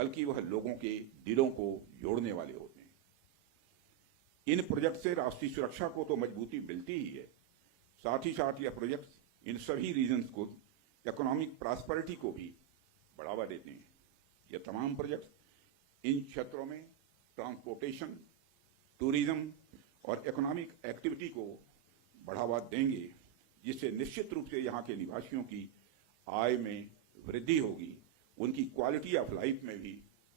बल्कि वह लोगों के दिलों को जोड़ने वाले होते हैं। इन प्रोजेक्ट से राष्ट्रीय सुरक्षा को तो मजबूती मिलती ही है, साथ ही साथ यह प्रोजेक्ट इन सभी रीजन्स को इकोनॉमिक प्रॉस्पेरिटी को भी बढ़ावा देते हैं। ये तमाम प्रोजेक्ट इन क्षेत्रों में ट्रांसपोर्टेशन, टूरिज्म और इकोनॉमिक एक्टिविटी को बढ़ावा देंगे, जिससे निश्चित रूप से यहाँ के निवासियों की आय में वृद्धि होगी, उनकी क्वालिटी ऑफ लाइफ में भी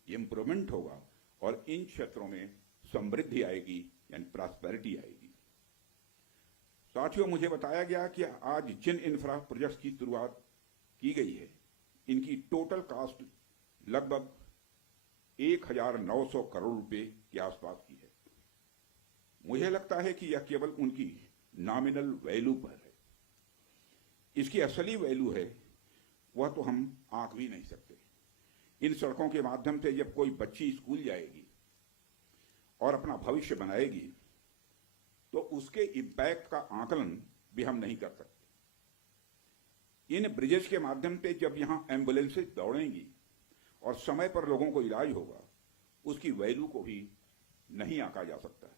इम्प्रूवमेंट होगा और इन क्षेत्रों में समृद्धि आएगी, यानी प्रॉस्पेरिटी आएगी। साथियों, मुझे बताया गया कि आज जिन इंफ्रा प्रोजेक्ट्स की शुरुआत की गई है, इनकी टोटल कॉस्ट लगभग 1900 करोड़ रुपए के आसपास की है। मुझे लगता है कि यह केवल उनकी नॉमिनल वैल्यू पर है। इसकी असली वैल्यू है वह तो हम आंक भी नहीं सकते। इन सड़कों के माध्यम से जब कोई बच्ची स्कूल जाएगी और अपना भविष्य बनाएगी, तो उसके इम्पैक्ट का आकलन भी हम नहीं कर सकते। इन ब्रिजेस के माध्यम से जब यहां एम्बुलेंसेज दौड़ेंगी और समय पर लोगों को इलाज होगा, उसकी वैल्यू को भी नहीं आंका जा सकता है।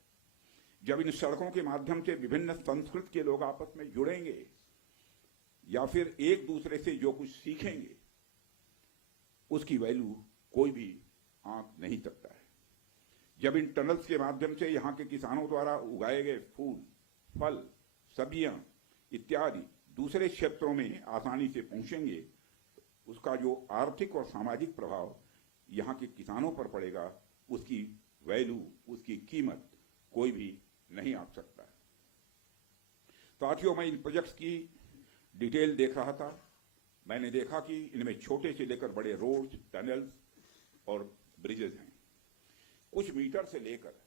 जब इन सड़कों के माध्यम से विभिन्न संस्कृति के लोग आपस में जुड़ेंगे या फिर एक दूसरे से जो कुछ सीखेंगे, उसकी वैल्यू कोई भी आंक नहीं सकता है। जब इन टनल्स के माध्यम से यहाँ के किसानों द्वारा उगाए गए फूल, फल, सब्जियां इत्यादि दूसरे क्षेत्रों में आसानी से पहुंचेंगे, उसका जो आर्थिक और सामाजिक प्रभाव यहाँ के किसानों पर पड़ेगा, उसकी वैल्यू, उसकी कीमत कोई भी नहीं आंक सकता है। साथियों, मैं इन प्रोजेक्ट्स की डिटेल देख रहा था। मैंने देखा कि इनमें छोटे से लेकर बड़े रोड्स, टनल्स और ब्रिजेज हैं। कुछ मीटर से लेकर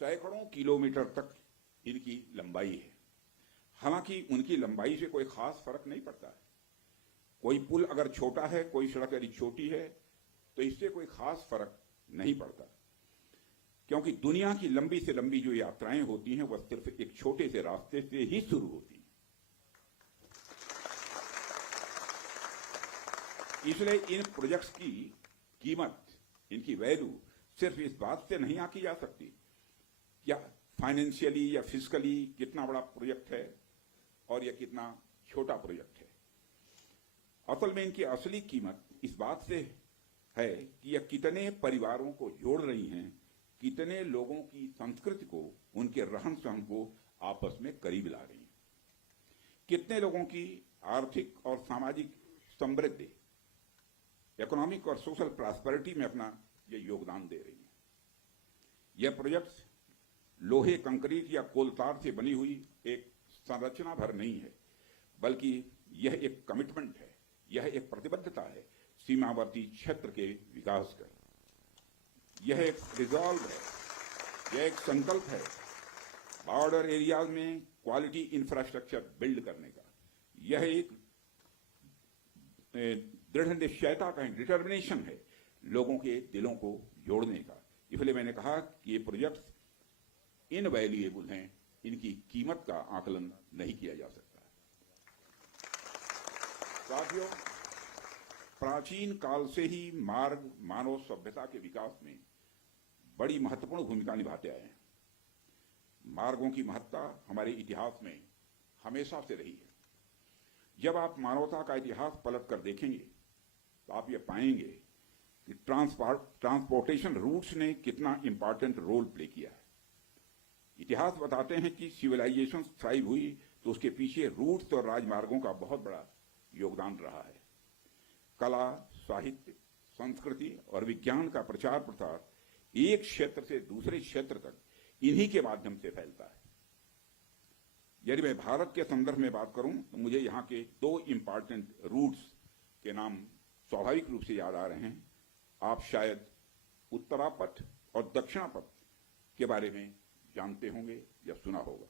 सैकड़ों किलोमीटर तक इनकी लंबाई है। हालांकि उनकी लंबाई से कोई खास फर्क नहीं पड़ता है। कोई पुल अगर छोटा है, कोई सड़क यदि छोटी है, तो इससे कोई खास फर्क नहीं पड़ता, क्योंकि दुनिया की लंबी से लंबी जो यात्राएं होती हैं वह सिर्फ एक छोटे से रास्ते से ही शुरू होती हैं। इसलिए इन प्रोजेक्ट्स की कीमत, इनकी वैल्यू सिर्फ इस बात से नहीं आंकी जा सकती क्या फाइनेंशियली या फिजिकली कितना बड़ा प्रोजेक्ट है और यह कितना छोटा प्रोजेक्ट है। असल में इनकी असली कीमत इस बात से है कि यह कितने परिवारों को जोड़ रही हैं, कितने लोगों की संस्कृति को, उनके रहन सहन को आपस में करीब ला रही हैं, कितने लोगों की आर्थिक और सामाजिक समृद्धि, इकोनॉमिक और सोशल प्रॉस्पेरिटी में अपना यह योगदान दे रही है। यह प्रोजेक्ट लोहे, कंक्रीट या कोलतार से बनी हुई एक संरचना भर नहीं है, बल्कि यह एक कमिटमेंट है, यह एक प्रतिबद्धता है सीमावर्ती क्षेत्र के विकास का। यह एक रिजॉल्व है, यह एक संकल्प है बॉर्डर एरियाज में क्वालिटी इंफ्रास्ट्रक्चर बिल्ड करने का। यह एक दृढ़ निश्चयता का डिटर्मिनेशन है लोगों के दिलों को जोड़ने का। इसलिए मैंने कहा कि ये प्रोजेक्ट्स इनवैल्यूएबल हैं, इनकी कीमत का आकलन नहीं किया जा सकता। साथियों, प्राचीन काल से ही मार्ग मानव सभ्यता के विकास में बड़ी महत्वपूर्ण भूमिका निभाते आए हैं। मार्गों की महत्ता हमारे इतिहास में हमेशा से रही है। जब आप मानवता का इतिहास पलट कर देखेंगे तो आप ये पाएंगे कि ट्रांसपोर्टेशन रूट्स ने कितना इंपॉर्टेंट रोल प्ले किया है। इतिहास बताते हैं कि सिविलाइजेशन थ्राइव हुई तो उसके पीछे रूट्स और राजमार्गों का बहुत बड़ा योगदान रहा है। कला, साहित्य, संस्कृति और विज्ञान का प्रचार प्रसार एक क्षेत्र से दूसरे क्षेत्र तक इन्हीं के माध्यम से फैलता है। यदि मैं भारत के संदर्भ में बात करूं तो मुझे यहाँ के दो इंपॉर्टेंट रूट्स के नाम स्वाभाविक रूप से याद आ रहे हैं। आप शायद उत्तरापथ और दक्षिणापथ के बारे में जानते होंगे या सुना होगा।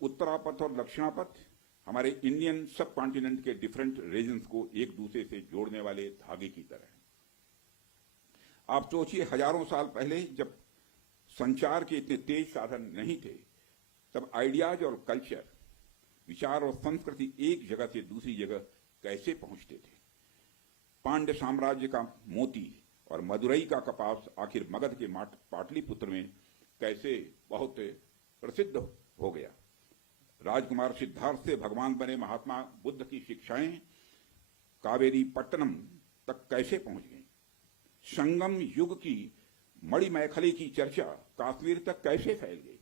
उत्तरापथ और दक्षिणापथ हमारे इंडियन सब कॉन्टिनेंट के डिफरेंट रीजन्स को एक दूसरे से जोड़ने वाले धागे की तरह है। आप सोचिए, हजारों साल पहले जब संचार के इतने तेज साधन नहीं थे, तब आइडियाज और कल्चर, विचार और संस्कृति एक जगह से दूसरी जगह कैसे पहुंचते थे। पांड्य साम्राज्य का मोती और मदुरई का कपास आखिर मगध के पाटलिपुत्र में कैसे बहुत प्रसिद्ध हो गया। राजकुमार सिद्धार्थ से भगवान बने महात्मा बुद्ध की शिक्षाएं कावेरी पट्टनम तक कैसे पहुंच गई। संगम युग की मणिमैखली की चर्चा कश्मीर तक कैसे फैल गई।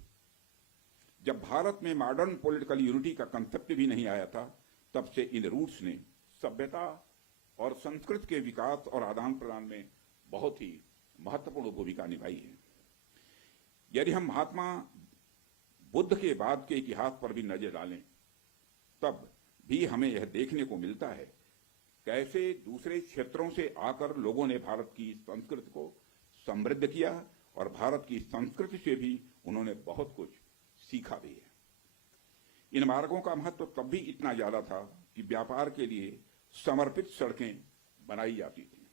जब भारत में मॉडर्न पॉलिटिकल यूनिटी का कंसेप्ट भी नहीं आया था, तब से इन रूट्स ने सभ्यता और संस्कृति के विकास और आदान प्रदान में बहुत ही महत्वपूर्ण भूमिका निभाई है। यदि हम महात्मा बुद्ध के बाद के इतिहास पर भी नजर डालें, तब भी हमें यह देखने को मिलता है कैसे दूसरे क्षेत्रों से आकर लोगों ने भारत की संस्कृति को समृद्ध किया और भारत की संस्कृति से भी उन्होंने बहुत कुछ सीखा भी है। इन मार्गों का महत्व तब भी इतना ज्यादा था कि व्यापार के लिए समर्पित सड़कें बनाई जाती थी।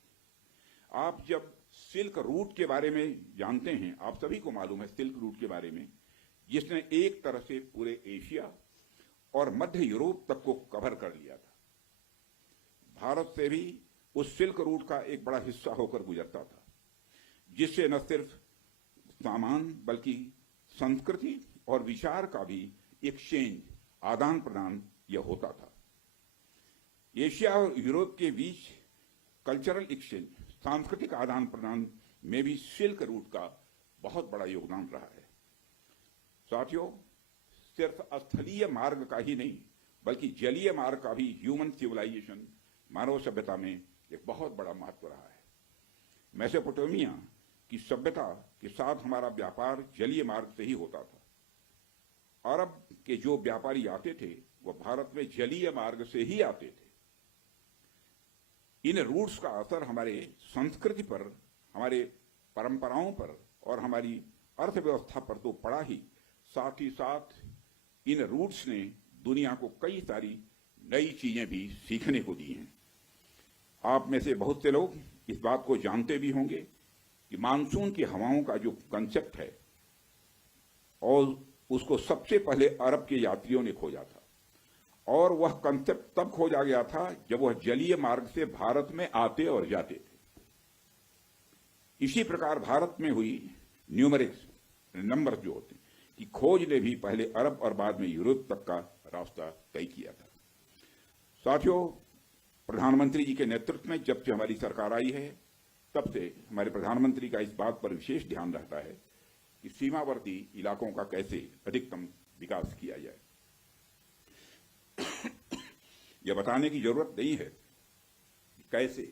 आप जब सिल्क रूट के बारे में जानते हैं, आप सभी को मालूम है सिल्क रूट के बारे में, जिसने एक तरह से पूरे एशिया और मध्य यूरोप तक को कवर कर लिया था। भारत से भी उस सिल्क रूट का एक बड़ा हिस्सा होकर गुजरता था, जिससे न सिर्फ सामान बल्कि संस्कृति और विचार का भी एक्सचेंज, आदान प्रदान यह होता था। एशिया और यूरोप के बीच कल्चरल एक्सचेंज, सांस्कृतिक आदान प्रदान में भी सिल्क रूट का बहुत बड़ा योगदान रहा है। साथियों, सिर्फ स्थलीय मार्ग का ही नहीं बल्कि जलीय मार्ग का भी ह्यूमन सिविलाइजेशन, मानव सभ्यता में एक बहुत बड़ा महत्व रहा है। मेसोपोटामिया की सभ्यता के साथ हमारा व्यापार जलीय मार्ग से ही होता था। अरब के जो व्यापारी आते थे वह भारत में जलीय मार्ग से ही आते थे। इन रूट्स का असर हमारे संस्कृति पर, हमारे परंपराओं पर और हमारी अर्थव्यवस्था पर तो पड़ा ही, साथ ही साथ इन रूट्स ने दुनिया को कई सारी नई चीजें भी सीखने को दी हैं। आप में से बहुत से लोग इस बात को जानते भी होंगे कि मानसून की हवाओं का जो कंसेप्ट है, और उसको सबसे पहले अरब के यात्रियों ने खोजा था, और वह कंसेप्ट तब खोजा गया था जब वह जलीय मार्ग से भारत में आते और जाते थे। इसी प्रकार भारत में हुई न्यूमेरिक्स, नंबर जो होते हैं, की खोज ने भी पहले अरब और बाद में यूरोप तक का रास्ता तय किया था। साथियों, प्रधानमंत्री जी के नेतृत्व में जब से हमारी सरकार आई है, तब से हमारे प्रधानमंत्री का इस बात पर विशेष ध्यान रहता है कि सीमावर्ती इलाकों का कैसे अधिकतम विकास किया जाए। यह बताने की जरूरत नहीं है कि कैसे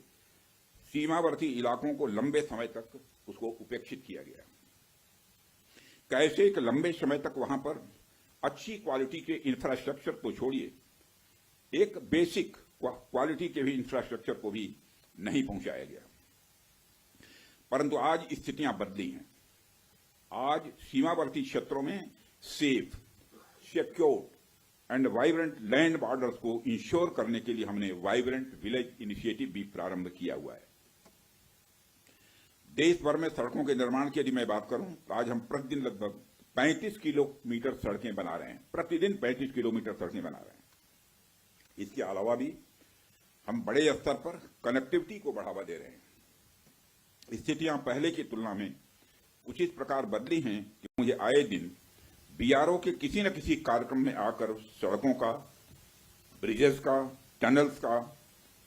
सीमावर्ती इलाकों को लंबे समय तक उसको उपेक्षित किया गया, कैसे एक लंबे समय तक वहां पर अच्छी क्वालिटी के इंफ्रास्ट्रक्चर को छोड़िए, एक बेसिक क्वालिटी के भी इंफ्रास्ट्रक्चर को भी नहीं पहुंचाया गया। परंतु आज स्थितियां बदली हैं। आज सीमावर्ती क्षेत्रों में safe, secure and vibrant land borders को इंश्योर करने के लिए हमने वाइब्रेंट विलेज इनिशिएटिव भी प्रारंभ किया हुआ है। देश भर में सड़कों के निर्माण की यदि मैं बात करूं तो आज हम प्रतिदिन लगभग 35 किलोमीटर सड़कें बना रहे हैं, प्रतिदिन 35 किलोमीटर सड़कें बना रहे हैं। इसके अलावा भी हम बड़े स्तर पर कनेक्टिविटी को बढ़ावा दे रहे हैं। स्थितियां पहले की तुलना में कुछ इस प्रकार बदली हैं कि मुझे आए दिन बीआरओ के किसी न किसी कार्यक्रम में आकर सड़कों का, ब्रिजेस का, टनल्स का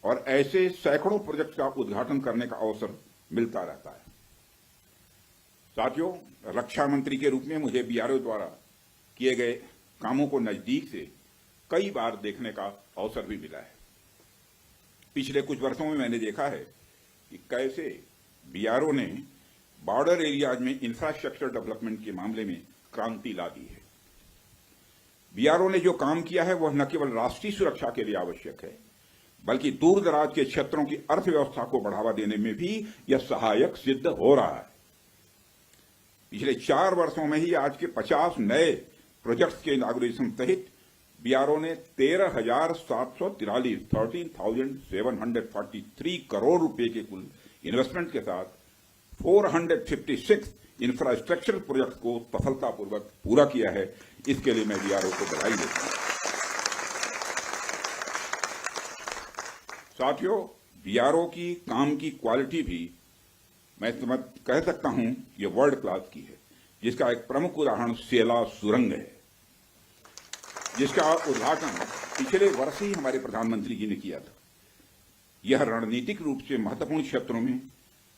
और ऐसे सैकड़ों प्रोजेक्ट का उद्घाटन करने का अवसर मिलता रहता है। साथियों, रक्षा मंत्री के रूप में मुझे बीआरओ द्वारा किए गए कामों को नजदीक से कई बार देखने का अवसर भी मिला है। पिछले कुछ वर्षों में मैंने देखा है कि कैसे बीआरओ ने बॉर्डर एरियाज में इंफ्रास्ट्रक्चर डेवलपमेंट के मामले में क्रांति ला दी है। बीआरओ ने जो काम किया है वह न केवल राष्ट्रीय सुरक्षा के लिए आवश्यक है, बल्कि दूर दराज के क्षेत्रों की अर्थव्यवस्था को बढ़ावा देने में भी यह सहायक सिद्ध हो रहा है। पिछले 4 वर्षों में ही आज के 50 नए प्रोजेक्ट्स के इनॉग्रेशन सहित बीआरओ ने 13,743 करोड़ रुपए के कुल इन्वेस्टमेंट के साथ 456 इंफ्रास्ट्रक्चर प्रोजेक्ट को सफलतापूर्वक पूरा किया है। इसके लिए मैं बीआरओ को बधाई देता हूं। साथियों, बीआरओ की काम की क्वालिटी भी मैं कह सकता हूं ये वर्ल्ड क्लास की है, जिसका एक प्रमुख उदाहरण सेला सुरंग है, जिसका उद्घाटन पिछले वर्ष ही हमारे प्रधानमंत्री जी ने किया था। यह रणनीतिक रूप से महत्वपूर्ण क्षेत्रों में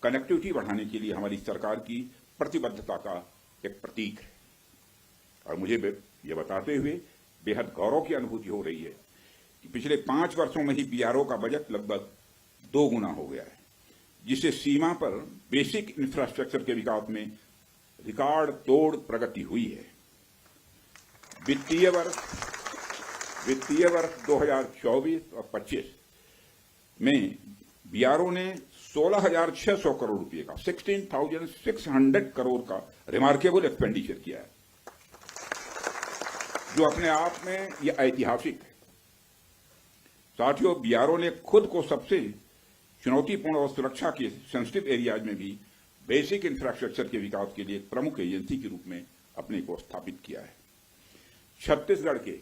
कनेक्टिविटी बढ़ाने के लिए हमारी सरकार की प्रतिबद्धता का एक प्रतीक है। और मुझे यह बताते हुए बेहद गौरव की अनुभूति हो रही है कि पिछले 5 वर्षों में ही बीआरओ का बजट लगभग 2 गुना हो गया है, जिससे सीमा पर बेसिक इंफ्रास्ट्रक्चर के विकास में रिकॉर्ड तोड़ प्रगति हुई है। वित्तीय वर्ष 2024 और 25 में बीआरओ ने 16,600 करोड़ रुपए का 16,600 करोड़ का रिमार्केबल एक्सपेंडिचर किया है, जो अपने आप में यह ऐतिहासिक है। साथियों, बीआरओ ने खुद को सबसे चुनौतीपूर्ण और सुरक्षा के सेंसिटिव एरियाज में भी बेसिक इंफ्रास्ट्रक्चर के विकास के लिए एक प्रमुख एजेंसी के रूप में अपने को स्थापित किया है। छत्तीसगढ़ के